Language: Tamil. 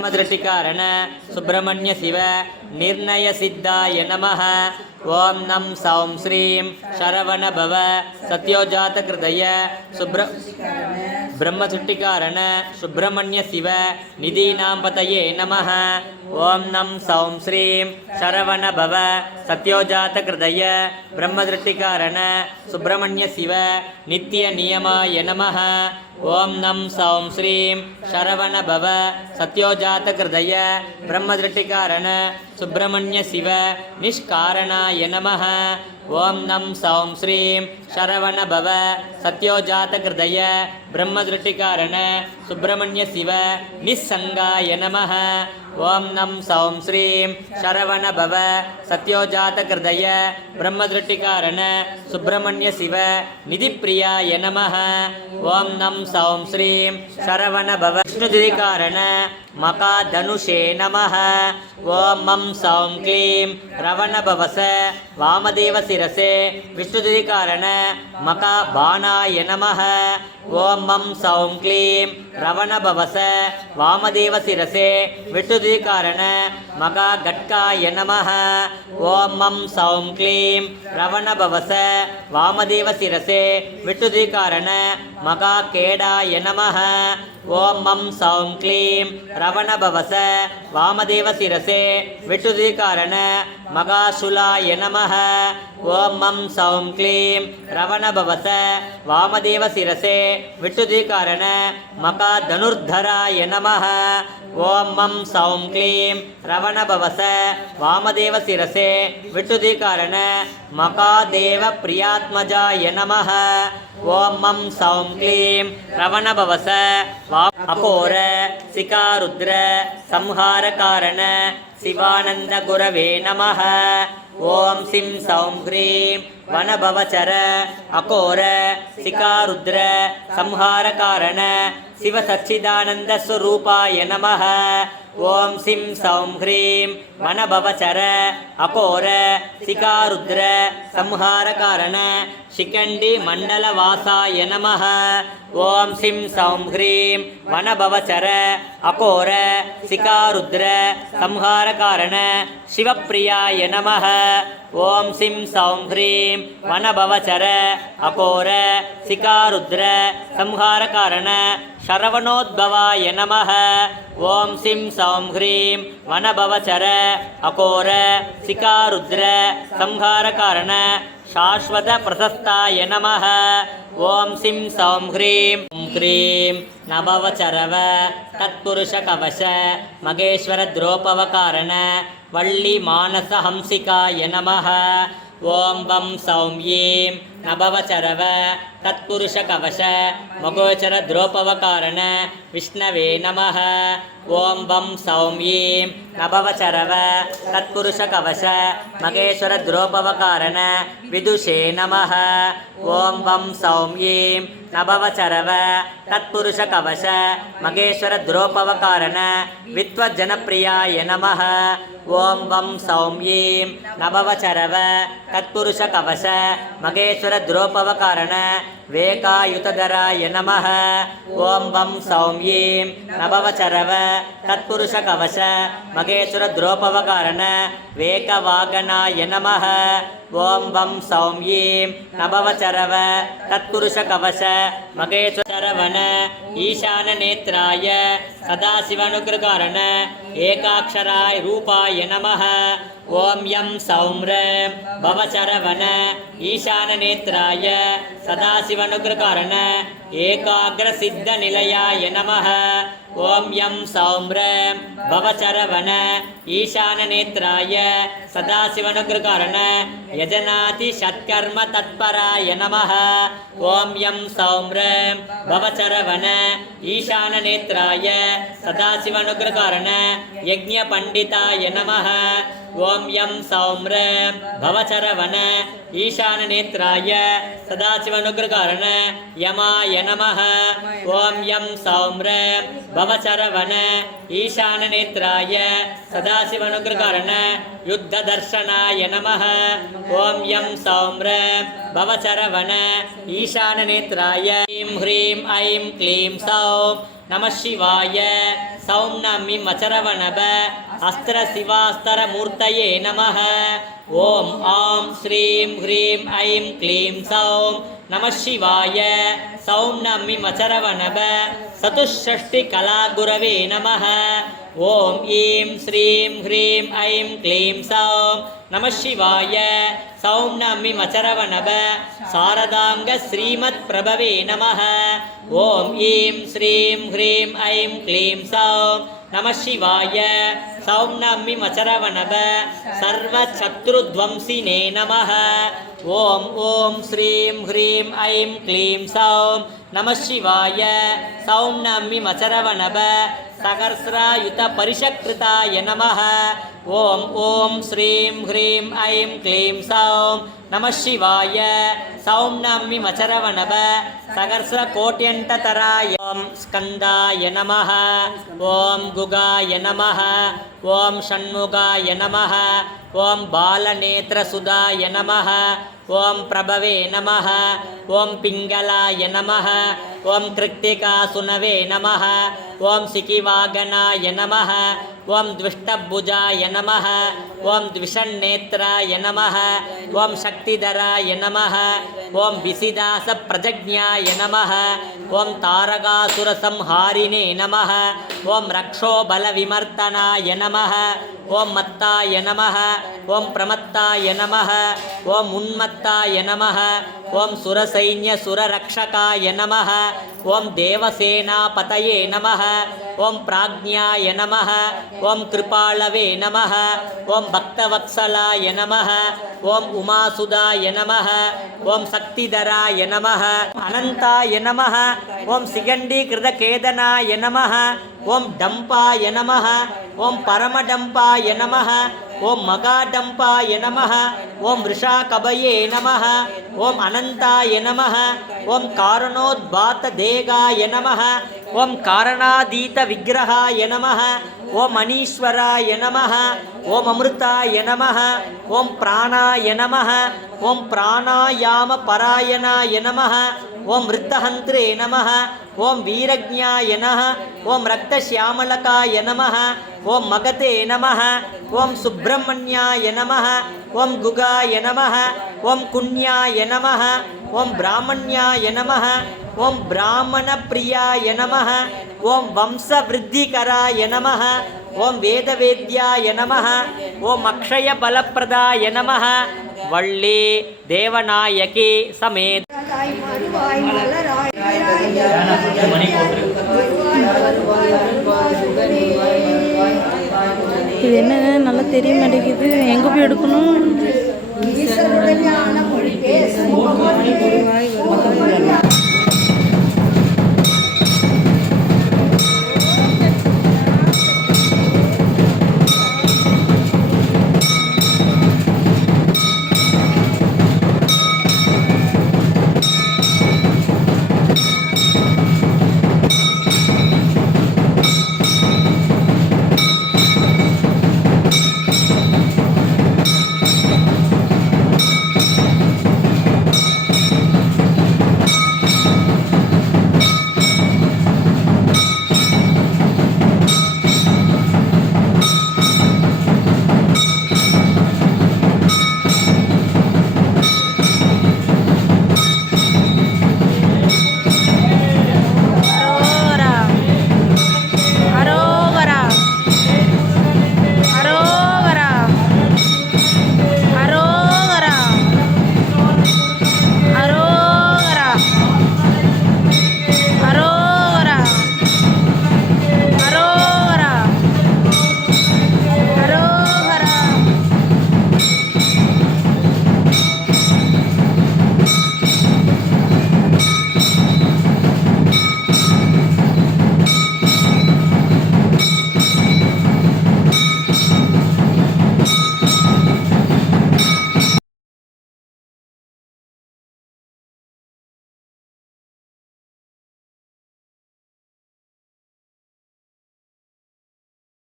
ब्रह्मदृष्टिकारण सुब्रह्मण्य शिव निर्णय सिद्धाय नमः। ओम नम सौं श्रीं शरवण भव सत्योजात हृदय ब्रह्मदृष्टिकारण सुब्रह्मण्य शिव निधीनां पतये नमः। ओम नम सौं श्रीं शरवण भव सत्योजात हृदय ब्रह्मदृष्टिकारण सुब्रह्मण्य शिव नित्य नियमाय नमः। ओम नम सौं श्रीं शरवण भव सत्योजात हृदय ब्रह्मदृष्टिकारण सुब्रह्मण्य शिव निष्कारणाय नमः। ओम नम सौं श्रीं शरवण भव सत्योजात हृदय ब्रह्मदृष्टिकारण सुब्रह्मण्य शिव निस्संगाय नमः। ओम नम सौं श्रीं शरवण भव सत्योजात हृदय ब्रह्मदृष्टिकारण सुब्रह्मण्य शिव निधिप्रियाय नमः। ओम नम सौं श्रीं शरवण भव विष्णुदुरिकारण मकाधनुषे नमः। ओम मं सौं क्लीं रवणभवस वामदेव शिरसे विष्णुदुरिकारण मकाबाणाय नमः। ओम मं सौं क्लीं रवणभवस वामदेव शिरसे विष्णुदुरिकारण मकाघट्काय नमः। ओम मं सौं क्लीं रवणभवस वामदेव शिरसे विष्णुदुरिकारण मकाकेडाय नमः। ओम मं सौं क्लीं रवणभवस वामदेव शिरसे विष्णुदुरिकारण मकाशूलाय नमः। ओम मं सौं क्लीं रवणभवस वामदेव शिरसे विष्णुदुरिकारण मकाधनुर्धराय नमः। ओम मं सौं क्लीं रवणभवस वामदेव शिरसे विष्णुदुरिकारण मकादेव प्रियात्मजाय नमः। ओम मं सौं क्लीं रवणभवस अघोर शिकारुद्र संहारकारण शिवानंद गुरवे नमः। ओम सिं सौं ह्रीं वनभवचर अघोर शिकारुद्र संहारकारण शिव सच्चिदानंद स्वरूपाय नमः। ओम सिं सौं ह्रीं वनभवचर अघोर शिकारुद्र संहारकारण शिखंडी मंडलवासाय नमः। ओम सिं सौं ह्रीं वनभवचर अघोर शिकारुद्र संहारकारण शिवप्रियाय नमः। ओम सिं सौं ह्रीं वनभवचर अघोर शिकारुद्र संहारकारण शरवणोद्भवाय नमः। ओम सिं सौं ह्रीं वनभवचर अघोर शिकारुद्र संहारकारण शाश्वत प्रशस्ताय नमः। ओम सिं सौं ह्रीं क्रीं नभवचरव तत्पुरुष कवश मगेश्वर द्रोपवकारण वल्ली मानस हंसिकाय नमः। ओम वं सौं ईं नभवचरव तत्पुरुष कवश मगोचर द्रोपवकारण विष्णवे नमः। ओम वं सौं ईं नभवचरव तत्पुरुष कवश मगेश्वर द्रोपवकारण विदुषे नमः। ओम वं सौं ईं नभवचरव तत्पुरुष कवश मगेश्वर द्रोपवकारण विद्वज्जनप्रियाय नमः। ओम वं सौं ईं नभवचरव तत्पुरुष कवश मगेश्वर द्रोपवकारण वेकायुतधराय नमः। ओम वं सौं ईं नभवचरव तत्पुरुष कवश मगेश्वर द्रोपवकारण वेकवागनाय नमः। ओम वं सौं ईं नभवचरव तत्पुरुष कवश मगेश्वरवन ईशान नेत्राय सदाशिवनुग्रहकारण एकाक्षराय रूपाय नमः। ओम यं सौं ह्रीं भवचरवन ईशान नेत्राय सदाशिवनुग्रहकारण एकाग्रसिद्धनिलयाय नमः। ओम यं सौं ह्रीं भवचरवन ईशान नेत्राय सदाशिवनुग्रहकारण यजनाति षत्कर्म तत्पराय नमः। ओम यं सौं ह्रीं भवचरवन ईशान नेत्राय सदाशिवनुग्रहकारण यज्ञपंडिताय नमः। ओम यं सौं ह्रीं भवचरवन ईशान नेत्राय सदाशिवनुग्रहकारण यमाय नमः। ओम यं सौं ह्रीं भवचरवन ईशान नेत्राय सदाशिवनुग्रहकारण युद्धदर्शनाय नमः। ओम यं सौं ह्रीं भवचरवन ईशान नेत्राय ह्रीं ऐं क्लीं सौं நம சிவாய சௌம்னமி மச்சரவணப அஸ்திர சிவாஸ்தர மூர்த்தயே நமः ஓம் ஆம் ஸ்ரீம் ஹ்ரீம் ஐம் க்ளீம் சௌம் நம சிவாய சௌம்னமி மச்சரவணப சதுஷ்ஷஷ்டி கலாகுரவே நமः ஓம் ஈம் ஸ்ரீம் ஹ்ரீம் ஐம் க்ளீம் சௌம் நம சிவாய சௌம்னமி மச்சரவணப சாரதாங்க ஸ்ரீமத் பிரபவே நமः ஓம் ஈம் ஸ்ரீம் ஹ்ரீம் ஐம் க்ளீம் சௌம் நம சிவாய சௌம்னமி மச்சரவணப சர்வ சத்ருத்வம்சினே நமः ஓம் ஓம் ஸ்ரீம் ஹ்ரீம் ஐம் க்ளீம் சௌம் நம சிவாய சௌம்னமி மச்சரவணப சகஸ்ராயுத பரிஷக்ருதாய நமः ஓம் ஓம் ஸ்ரீம் ஹ்ரீம் ஐம் க்ளீம் சௌம் நம சிவாய சௌம்னமி மச்சரவணப சகஸ்ர கோட்யண்டதராய ஓம் ஸ்கந்தாய நமः ஓம் குகாய நமः ஓம் ஷண்முகாய நமः ஓம் பாலநேத்ரசுதாய நமः ஓம் பிரபவே நமः ஓம் பிங்களாய நமः ஓம் கிருத்திகாசுனவே நமः ஓம் சிகிவாகனாய நமः ஓம் த்விஷ்டபுஜாய நமः ஓம் த்விஷன்னேத்ராய நமः ஓம் சக்திதராய நமः ஓம் விசிதாச பிரஜக்ஞாய நமः ஓம் தாரகாசுரசம்ஹாரிணே நமः ஓம் ரக்ஷோபலவிமர்த்தனாய நமः ஓம் மத்தாய நமः ஓம் பிரமத்தாய நமः ஓம் உன்மத்தாய நமः ஓம் சுரசைன்ய சுரரக்ஷகாய நமः ஓம் தேவசேனாபதயே நமः ஓம் பிராஜ்ஞாய நமः ஓம் கிருபாளவே நமः ஓம் பக்தவத்சலாய நமः ஓம் உமாசுதாய நமः ஓம் சக்திதராய நமः அனந்தாய நமः ஓம் சிகண்டீகிருதகேதனாய நமः ஓம் டம்பாய நமः ஓம் பரமடம்பாய நமः ஓம் மகாடம்பாய நமः ஓம் ரிஷாகபயே நமः ஓம் அனந்தாய நமः ஓம் காரணோத்பாததேகாய நமः ஓம் காரணாதீத விக்கிரகாய நமः ஓம் அனீஸ்வராய நமः ஓம் அமிர்தாய நமः ஓம் பிராணாய நமः ஓம் பிராணாயாம பராயணாய நமः ஓம் விருத்தஹந்திரே நமः ஓம் வீரஜ்ஞாய நமः ஓம் ரக்தசியாமலகாய நமः ஓம் மகதே நமः ஓம் சுப்பிரமணியாய நமः ஓம் குகாய நமः ஓம் குண்யாய நமः ஓம் பிராமண்யாய நமः ஓம் பிராமணப்பிரியாய நமः ஓம் வம்சவிருத்திகராய நமः ஓம் வேதவேத்யாய நமः ஓம் அக்ஷயபலப்பிரதாய நமः வள்ளி தேவநாயகி சமேத இது என்ன நல்லா தெரிய மாட்டேங்குது, எங்கே போய் எடுக்கணும்?